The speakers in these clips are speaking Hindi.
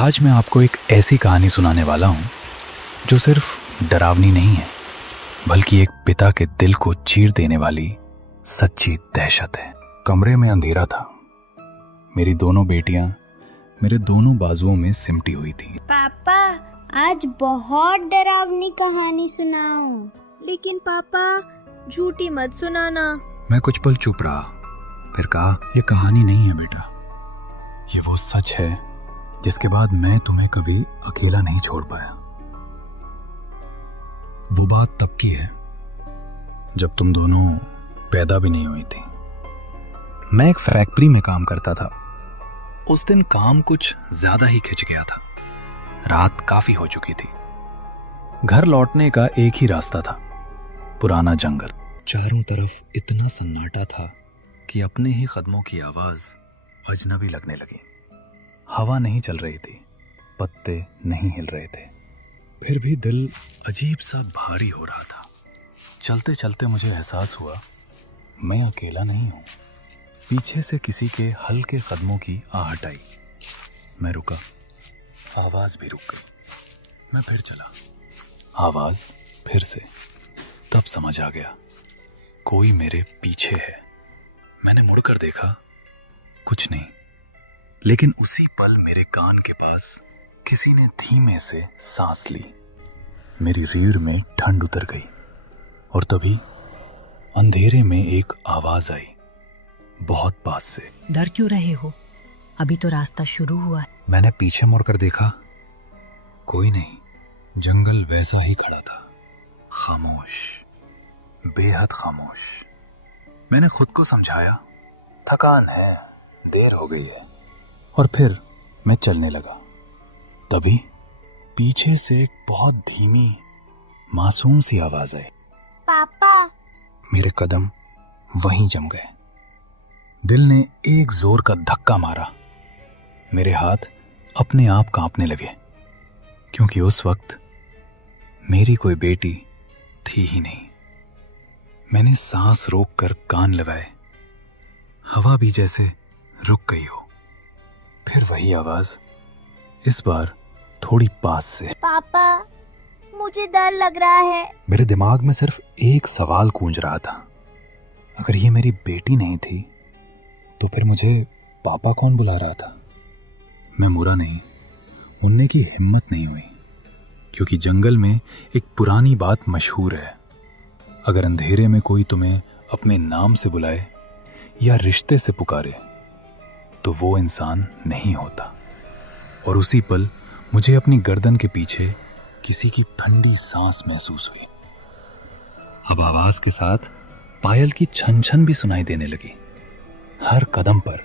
आज मैं आपको एक ऐसी कहानी सुनाने वाला हूं जो सिर्फ डरावनी नहीं है, बल्कि एक पिता के दिल को चीर देने वाली सच्ची दहशत है। कमरे में अंधेरा था। मेरी दोनों बेटियां मेरे दोनों बाजुओं में सिमटी हुई थी। पापा, आज बहुत डरावनी कहानी सुनाओ। लेकिन पापा, झूठी मत सुनाना। मैं कुछ पल चुप रहा, फिर कहा, यह कहानी नहीं है बेटा, ये वो सच है जिसके बाद मैं तुम्हें कभी अकेला नहीं छोड़ पाया। वो बात तब की है जब तुम दोनों पैदा भी नहीं हुई थी। मैं एक फैक्ट्री में काम करता था। उस दिन काम कुछ ज्यादा ही खिंच गया था। रात काफी हो चुकी थी। घर लौटने का एक ही रास्ता था, पुराना जंगल। चारों तरफ इतना सन्नाटा था कि अपने ही कदमों की आवाज अजनबी लगने लगी। हवा नहीं चल रही थी, पत्ते नहीं हिल रहे थे, फिर भी दिल अजीब सा भारी हो रहा था। चलते चलते मुझे एहसास हुआ मैं अकेला नहीं हूं। पीछे से किसी के हल्के कदमों की आहट आई। मैं रुका, आवाज भी रुक गई। मैं फिर चला, आवाज फिर से। तब समझ आ गया कोई मेरे पीछे है। मैंने मुड़कर देखा, कुछ नहीं, लेकिन उसी पल मेरे कान के पास किसी ने धीमे से सांस ली। मेरी रीढ़ में ठंड उतर गई और तभी अंधेरे में एक आवाज आई, बहुत पास से। डर क्यों रहे हो? अभी तो रास्ता शुरू हुआ है। मैंने पीछे मुड़कर देखा, कोई नहीं। जंगल वैसा ही खड़ा था, खामोश, बेहद खामोश। मैंने खुद को समझाया, थकान है, देर हो गई है, और फिर मैं चलने लगा। तभी पीछे से एक बहुत धीमी मासूम सी आवाज आई, पापा। मेरे कदम वहीं जम गए। दिल ने एक जोर का धक्का मारा। मेरे हाथ अपने आप कांपने लगे, क्योंकि उस वक्त मेरी कोई बेटी थी ही नहीं। मैंने सांस रोककर कान लगाए। हवा भी जैसे रुक गई हो। फिर वही आवाज, इस बार थोड़ी पास से। पापा, मुझे डर लग रहा है। मेरे दिमाग में सिर्फ एक सवाल गूंज रहा था, अगर ये मेरी बेटी नहीं थी तो फिर मुझे पापा कौन बुला रहा था? मैं मुड़ा नहीं, मुड़ने की हिम्मत नहीं हुई, क्योंकि जंगल में एक पुरानी बात मशहूर है, अगर अंधेरे में कोई तुम्हें अपने नाम से बुलाए या रिश्ते से पुकारे तो वो इंसान नहीं होता। और उसी पल मुझे अपनी गर्दन के पीछे किसी की ठंडी सांस महसूस हुई। अब आवाज के साथ पायल की छन छन भी सुनाई देने लगी। हर कदम पर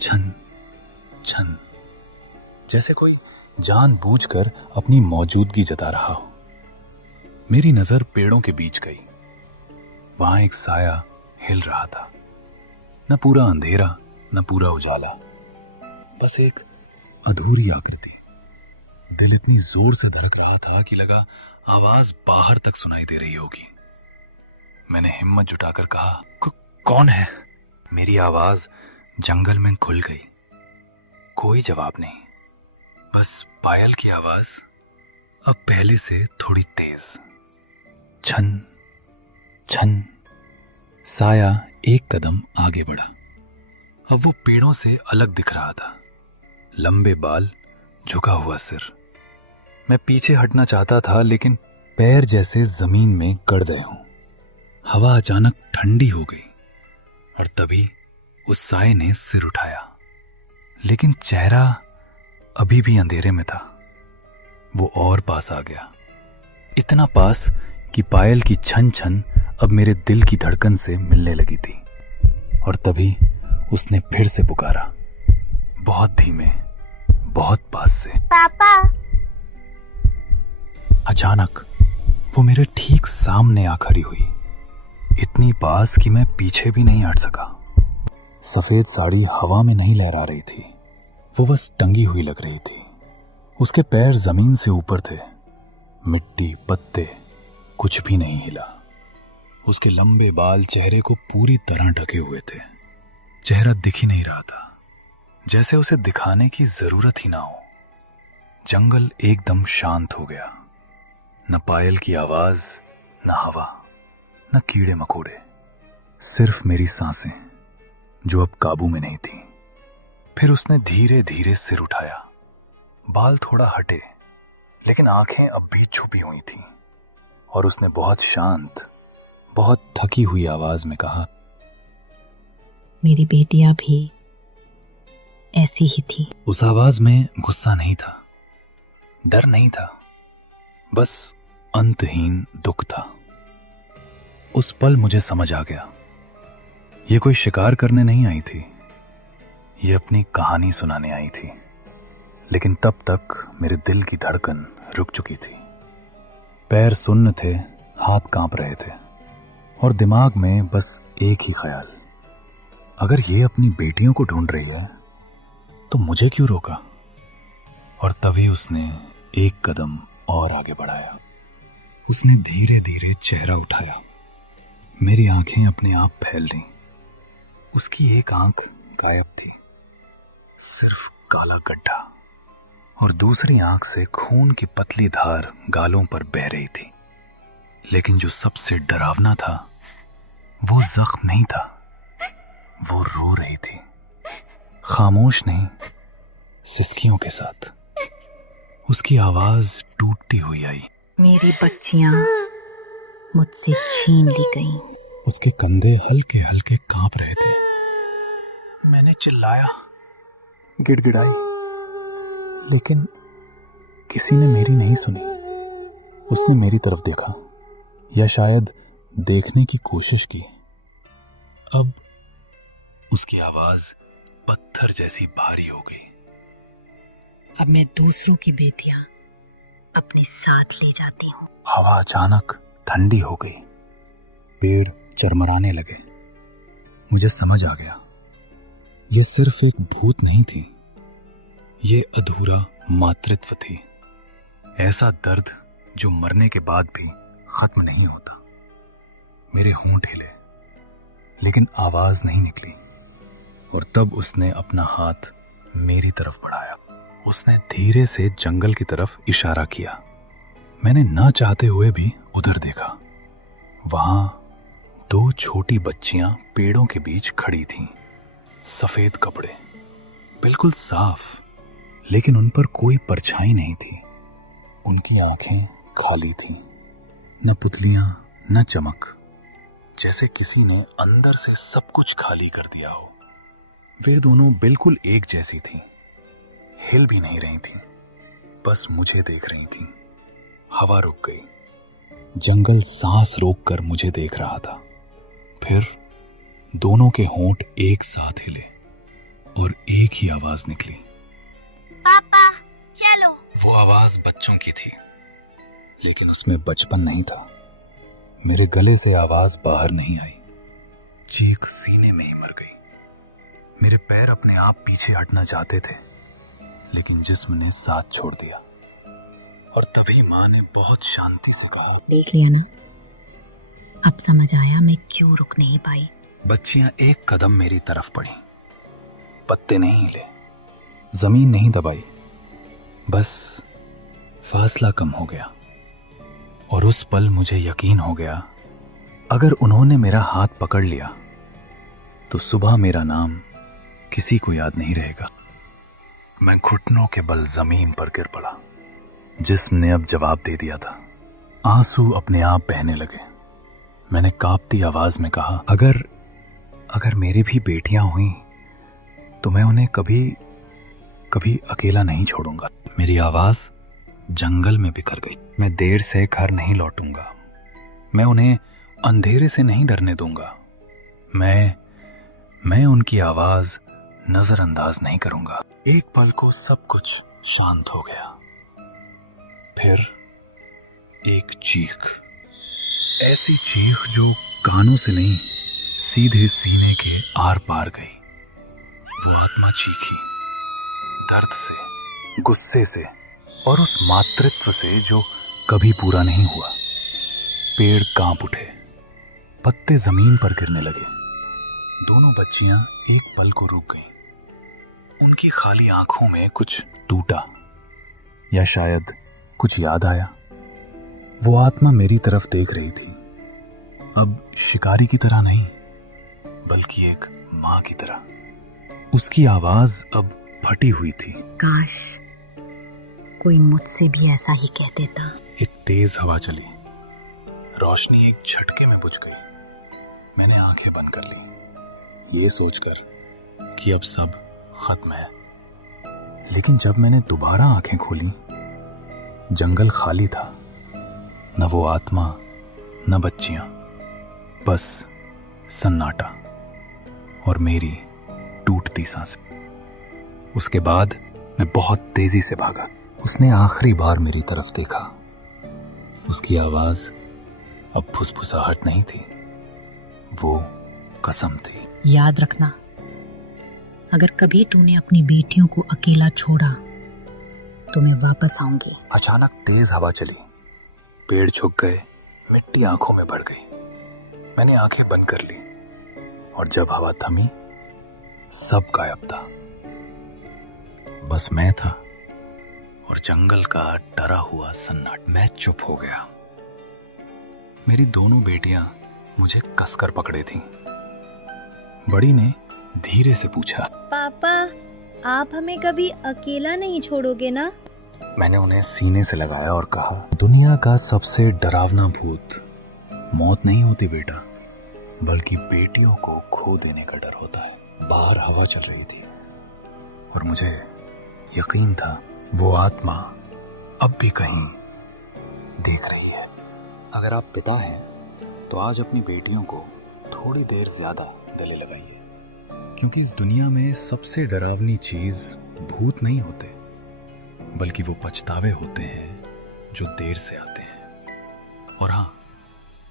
छन छन, जैसे कोई जानबूझकर अपनी मौजूदगी जता रहा हो। मेरी नजर पेड़ों के बीच गई। वहां एक साया हिल रहा था, न पूरा अंधेरा न पूरा उजाला, बस एक अधूरी आकृति। दिल इतनी जोर से धड़क रहा था कि लगा आवाज बाहर तक सुनाई दे रही होगी। मैंने हिम्मत जुटाकर कहा, कौन है? मेरी आवाज जंगल में खुल गई। कोई जवाब नहीं, बस पायल की आवाज, अब पहले से थोड़ी तेज। छन छन। साया एक कदम आगे बढ़ा। अब वो पेड़ों से अलग दिख रहा था, लंबे बाल, झुका हुआ सिर। मैं पीछे हटना चाहता था, लेकिन पैर जैसे जमीन में गड़ गए हों। हवा अचानक ठंडी हो गई और तभी उस साए ने सिर उठाया, लेकिन चेहरा अभी भी अंधेरे में था। वो और पास आ गया, इतना पास कि पायल की छन छन अब मेरे दिल की धड़कन से मिलने लगी थी। और तभी उसने फिर से पुकारा, बहुत धीमे, बहुत पास से। पापा। अचानक वो मेरे ठीक सामने आ खड़ी हुई, इतनी पास कि मैं पीछे भी नहीं हट सका। सफेद साड़ी हवा में नहीं लहरा रही थी, वो बस टंगी हुई लग रही थी। उसके पैर जमीन से ऊपर थे, मिट्टी, पत्ते, कुछ भी नहीं हिला। उसके लंबे बाल चेहरे को पूरी तरह ढके हुए थे। चेहरा दिख ही नहीं रहा था, जैसे उसे दिखाने की जरूरत ही ना हो। जंगल एकदम शांत हो गया। न पायल की आवाज, न हवा, न कीड़े मकोड़े, सिर्फ मेरी सांसें जो अब काबू में नहीं थी। फिर उसने धीरे धीरे सिर उठाया। बाल थोड़ा हटे, लेकिन आंखें अब भी छुपी हुई थीं, और उसने बहुत शांत, बहुत थकी हुई आवाज में कहा, मेरी बेटियां भी ऐसी ही थी। उस आवाज में गुस्सा नहीं था, डर नहीं था, बस अंतहीन दुख था। उस पल मुझे समझ आ गया, ये कोई शिकार करने नहीं आई थी, ये अपनी कहानी सुनाने आई थी। लेकिन तब तक मेरे दिल की धड़कन रुक चुकी थी। पैर सुन्न थे, हाथ कांप रहे थे, और दिमाग में बस एक ही ख्याल, अगर ये अपनी बेटियों को ढूंढ रही है तो मुझे क्यों रोका। और तभी उसने एक कदम और आगे बढ़ाया। उसने धीरे धीरे चेहरा उठाया। मेरी आंखें अपने आप फैल रहीं। उसकी एक आंख गायब थी, सिर्फ काला गड्ढा, और दूसरी आंख से खून की पतली धार गालों पर बह रही थी। लेकिन जो सबसे डरावना था वो जख्म नहीं था, वो रो रही थी, खामोश नहीं, सिसकियों के साथ। उसकी आवाज टूटती हुई आई, मेरी बच्चियां मुझसे छीन ली गईं। उसके कंधे हल्के हल्के कांप रहे थे। मैंने चिल्लाया, गिड़गिड़ाई, लेकिन किसी ने मेरी नहीं सुनी। उसने मेरी तरफ देखा, या शायद देखने की कोशिश की। अब उसकी आवाज पत्थर जैसी भारी हो गई। अब मैं दूसरों की बेटियां अपने साथ ले जाती हूँ। हवा अचानक ठंडी हो गई, पेड़ चरमराने लगे। मुझे समझ आ गया, ये सिर्फ एक भूत नहीं थी, ये अधूरा मातृत्व थी। ऐसा दर्द जो मरने के बाद भी खत्म नहीं होता। मेरे होंठ हिले, लेकिन आवाज नहीं निकली। और तब उसने अपना हाथ मेरी तरफ बढ़ाया। उसने धीरे से जंगल की तरफ इशारा किया। मैंने ना चाहते हुए भी उधर देखा। वहां 2 छोटी बच्चियां पेड़ों के बीच खड़ी थीं। सफेद कपड़े, बिल्कुल साफ, लेकिन उन पर कोई परछाई नहीं थी। उनकी आंखें खाली थीं, न पुतलियां न चमक, जैसे किसी ने अंदर से सब कुछ खाली कर दिया हो। वे दोनों बिल्कुल एक जैसी थीं, हिल भी नहीं रही थीं, बस मुझे देख रही थीं। हवा रुक गई। जंगल सांस रोककर मुझे देख रहा था। फिर दोनों के होंठ एक साथ हिले और एक ही आवाज निकली, पापा चलो। वो आवाज बच्चों की थी, लेकिन उसमें बचपन नहीं था। मेरे गले से आवाज बाहर नहीं आई, चीख सीने में ही मर गई। मेरे पैर अपने आप पीछे हटना चाहते थे, लेकिन जिस्म ने साथ छोड़ दिया। और तभी माँ ने बहुत शांति से कहा, देख लिया ना, अब समझ आया मैं क्यों रुक नहीं पाई। बच्चियां एक कदम मेरी तरफ बढ़ी। पत्ते नहीं हिले, जमीन नहीं दबाई, बस फासला कम हो गया। और उस पल मुझे यकीन हो गया, अगर उन्होंने मेरा हाथ पकड़ लिया तो सुबह मेरा नाम किसी को याद नहीं रहेगा। मैं घुटनों के बल जमीन पर गिर पड़ा। जिस्म ने अब जवाब दे दिया था। आंसू अपने आप बहने लगे। मैंने कांपती आवाज में कहा, अगर मेरी भी बेटियां हुई तो मैं उन्हें कभी कभी अकेला नहीं छोड़ूंगा। मेरी आवाज जंगल में बिखर गई। मैं देर से घर नहीं लौटूंगा। मैं उन्हें अंधेरे से नहीं डरने दूंगा। मैं उनकी आवाज नजरअंदाज नहीं करूंगा। एक पल को सब कुछ शांत हो गया। फिर एक चीख, ऐसी चीख जो कानों से नहीं, सीधे सीने के आर पार गई। वो आत्मा चीखी, दर्द से, गुस्से से, और उस मातृत्व से जो कभी पूरा नहीं हुआ। पेड़ कांप उठे, पत्ते जमीन पर गिरने लगे। दोनों बच्चियां एक पल को रुक गईं। उनकी खाली आंखों में कुछ टूटा, या शायद कुछ याद आया। वो आत्मा मेरी तरफ देख रही थी, अब शिकारी की तरह नहीं, बल्कि एक माँ की तरह। उसकी आवाज अब फटी हुई थी। काश कोई मुझसे भी ऐसा ही कह देता। एक तेज हवा चली, रोशनी एक झटके में बुझ गई। मैंने आंखें बंद कर ली, ये सोचकर कि अब सब खत्म है। लेकिन जब मैंने दोबारा आंखें खोली, जंगल खाली था, न वो आत्मा न बच्चियां, बस सन्नाटा और मेरी टूटती सांसें। उसके बाद मैं बहुत तेजी से भागा। उसने आखिरी बार मेरी तरफ देखा। उसकी आवाज अब फुसफुसाहट नहीं थी, वो कसम थी। याद रखना, अगर कभी तूने अपनी बेटियों को अकेला छोड़ा तो मैं वापस आऊंगी। अचानक तेज हवा चली, पेड़ झुक गए, मिट्टी आंखों में भर गई। मैंने आंखें बंद कर ली और जब हवा थमी, सब गायब था। बस मैं था और जंगल का डरा हुआ सन्नाटा। मैं चुप हो गया। मेरी दोनों बेटियां मुझे कसकर पकड़े थीं। बड़ी ने धीरे से पूछा, पापा, आप हमें कभी अकेला नहीं छोड़ोगे ना? मैंने उन्हें सीने से लगाया और कहा, दुनिया का सबसे डरावना भूत मौत नहीं होती बेटा, बल्कि बेटियों को खो देने का डर होता है। बाहर हवा चल रही थी और मुझे यकीन था वो आत्मा अब भी कहीं देख रही है। अगर आप पिता हैं तो आज अपनी बेटियों को थोड़ी देर ज्यादा गले लगाइए, क्योंकि इस दुनिया में सबसे डरावनी चीज भूत नहीं होते, बल्कि वो पछतावे होते हैं जो देर से आते हैं। और हाँ,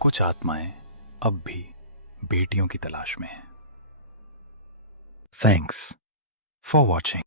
कुछ आत्माएं अब भी बेटियों की तलाश में हैं। Thanks for watching.